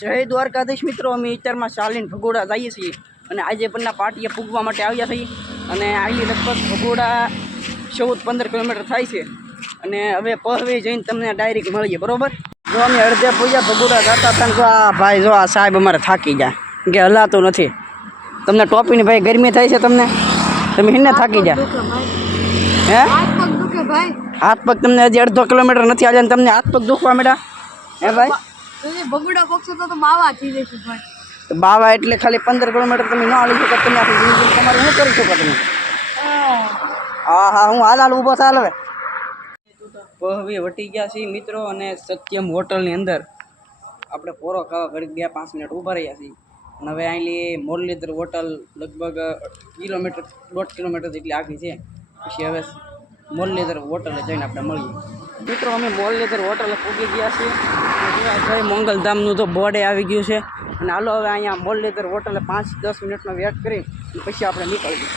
જય દ્વારકાધીશ મિત્રો, અમે અત્યારમાં ચાલીને ભગોડા જઈએ છીએ અને આજે પણના પાટીએ પૂગવા માટે આવ્યા છીએ અને આટલી લગભગ ભગોડા 14-15 કિલોમીટર થાય છે અને હવે પહવે જઈને તમને ડાયરેક્ટ મળીએ. બરોબર, જો અમે અડધે પૂજા ભગોડા જતા હતા ને જો આ ભાઈ જો આ સાહેબ અમારે થાકી ગયા કે હલાતું નથી. તમને ટોપીની ભાઈ ગરમી થાય છે, તમે હિને થાકી ગયા હે? હાથ પગ તમને હજી અડધો કિલોમીટર નથી આજે તમને હાથ પગ દુખવા માંડ્યા હે ભાઈ? ભગોડા પક્ષો તો બાવા થઈ જશે ભાઈ. બાવા એટલે ખાલી 15 કિલોમીટર તમે ન હાલી શકો, તમે આખી જિંદગી તમારે શું કરી શકો તમે? હા હું હાલ ઊભો ચાલ. હવે પહવી વટી ગયા છીએ મિત્રો અને સત્યમ હોટલની અંદર આપણે પોરો ખાવા ઘડી ગયા 5 મિનિટ ઊભા રહ્યા છીએ અને હવે અહીંની મોરલીધર હોટલ લગભગ 1.5 કિલોમીટર જેટલી આગળ છે. પછી હવે મોરલીધર હોટલે જઈને આપણે મળીએ. મિત્રો અમે મોરલીધર હોટલે પૂગી ગયા છીએ. જય મંગલધામનું તો બોર્ડે આવી ગયું છે અને હાલો હવે અહીંયા મોરલીધર હોટલે 5-10 મિનિટનો વેટ કરી પછી આપણે નીકળીએ.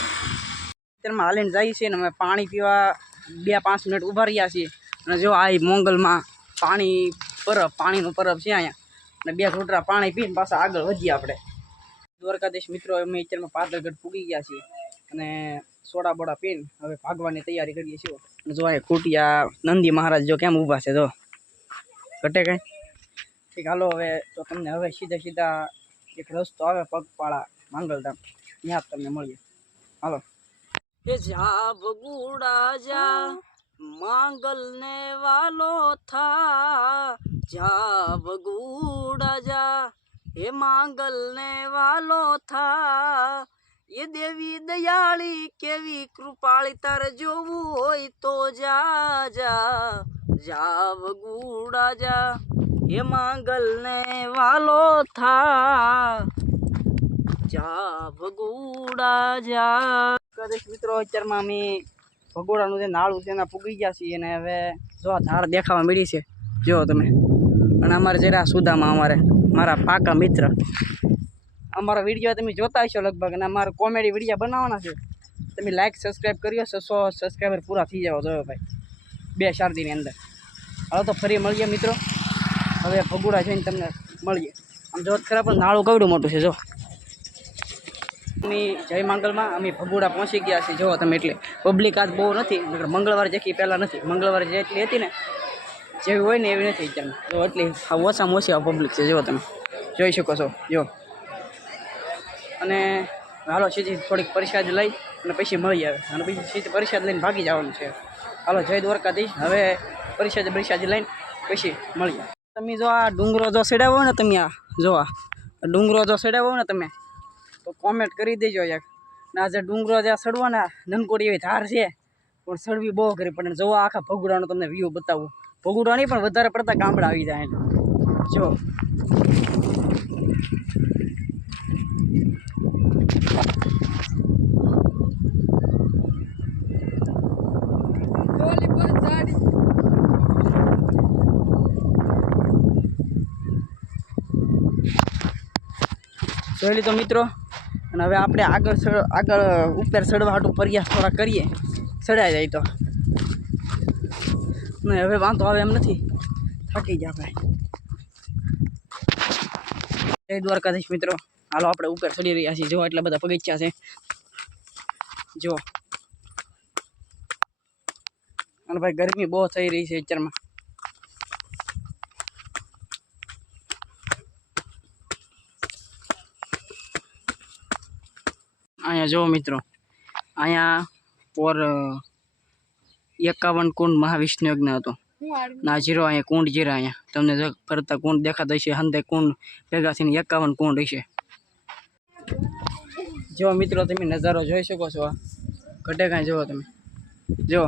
અત્યારમાં હાલીને જઈએ છીએ અને અમે પાણી પીવા 2-5 મિનિટ ઊભા રહ્યા છીએ અને જો આ મોંગલમાં પાણીનું પરબ છે અહીંયા અને 2 ઘૂંટડા પાણી પીને પાછા આગળ વધીએ આપણે. દ્વારકાધીશ મિત્રો અમે અત્યારમાં પાદરગઢ પૂગી ગયા છીએ અને સોડા બોડા પીને હવે ભાગવાની તૈયારી કરીએ છીએ. અને જો અહીંયા ખૂટિયા નંદી મહારાજ જો કેમ ઊભા છે, જો ઘટે કાંઈ ઠીક. હાલો હવે તો તમને હવે સીધા એક રસ્તો આવે પગપાળા માંગલધામ, ત્યાં જ તમને મળીએ. હાલો. એ જા ભગુડા જા માંગલ ને વાલો થા, જા ભગુડા જા એ માંગલ ને વાલો થા, એ દેવી દયાળી કેવી કૃપાળી તારે જોવું હોય તો જા જા, જા ભગુડા જા એ માંગલ ને વાલો થા, જા ભગુડા જા. મિત્રો અત્યારમાં અમે ભગોડાનું જે નાળું છે એના પૂગી ગયા છીએ અને હવે જો ધાર દેખાવા મળી છે, જો તમે. અને અમારે જરા સુદામાં મારા પાકા મિત્ર અમારા વિડીયો તમે જોતા હશો લગભગ, અને અમારા કોમેડી વિડીયો બનાવવાના છે. તમે લાઈક સબસ્ક્રાઈબ કર્યો, 100 સબસ્ક્રાઈબર પૂરા થઈ જાવ જો ભાઈ 2-4 દિનની અંદર. હવે તો ફરી મળીએ મિત્રો, હવે ભગોડા જઈને તમને મળીએ. આમ જો ખરા પણ નાળું કેવડું મોટું છે. જો અમે જય માંગલમાં અમે ભગોડા પહોંચી ગયા છીએ. જો તમે એટલે પબ્લિક આજ બહુ નથી, મંગળવાર જેટલી પહેલાં નથી. મંગળવારે જેટલી હતી ને જેવી હોય ને એવી નથી અત્યારમાં. જો એટલી ઓછામાં ઓછી પબ્લિક છે, જો તમે જોઈ શકો છો. જો અને હાલો સીધી થોડીક પ્રસાદ લઈ અને પછી મળી આવે અને પછી સીધી પ્રસાદ લઈને ભાગી જવાનું છે. હાલો જય દ્વારકાધીશ. હવે પ્રસાદ લઈને પછી મળીએ. તમે જો આ ડુંગરો જો ચડાવો ને, તમે આ જો આ ડુંગરો જો ચડાવો ને તમે તો કોમેન્ટ કરી દેજો યાર. ને આ જે ડુંગરો જ્યાં ચડવો ને નનકોડી એવી ધાર છે પણ ચડવી બહુ કરી પડે. જોવા આખા ભગુડાનો તમને વ્યૂ બતાવું. ભગુડા નહીં પણ વધારે પડતા ગામડા આવી જાય જો. જોઈ લીધો મિત્રો. અને હવે આપણે આગળ ઉપર ચડવા હાટું પ્રયાસ થોડા કરીએ, ચડાઈ જાય તો. ને હવે વાંધો આવે એમ નથી, થાકી ગયા ભાઈ. જય દ્વારકાધીશ મિત્રો. હાલો આપણે ઉપર ચડી રહ્યા છીએ. જો એટલા બધા પગથિયા છે જો. અને ભાઈ ગરમી બહુ થઈ રહી છે અત્યારમાં. અહીંયા જો મિત્રો, અહીંયા 51 કુંડ મહાવિષ્ણુ યજ્ઞ હતો. ના જીરો અહીંયા કુંડ જીરા અહીંયા તમને જો ફરતા કુંડ દેખાતા હશે. હંદે કુંડ ભેગા થઈને 51 કુંડ હશે. જો મિત્રો તમે નજારો જોઈ શકો છો. ઘટે કાંઈ જુઓ તમે, જો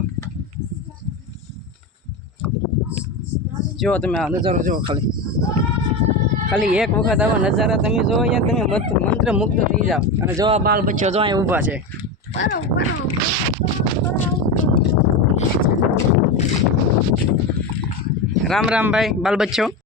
તમે આ નજારો જુઓ. ખાલી એક વખત આવા નજારા તમે જોવો યાર, તમે મંત્ર મુગ્ધ થઈ જાઓ. અને જો આ બાળ બચ્ચો જો અહીંયા ઊભા છે. રામ રામ ભાઈ બાલ બચ્ચો.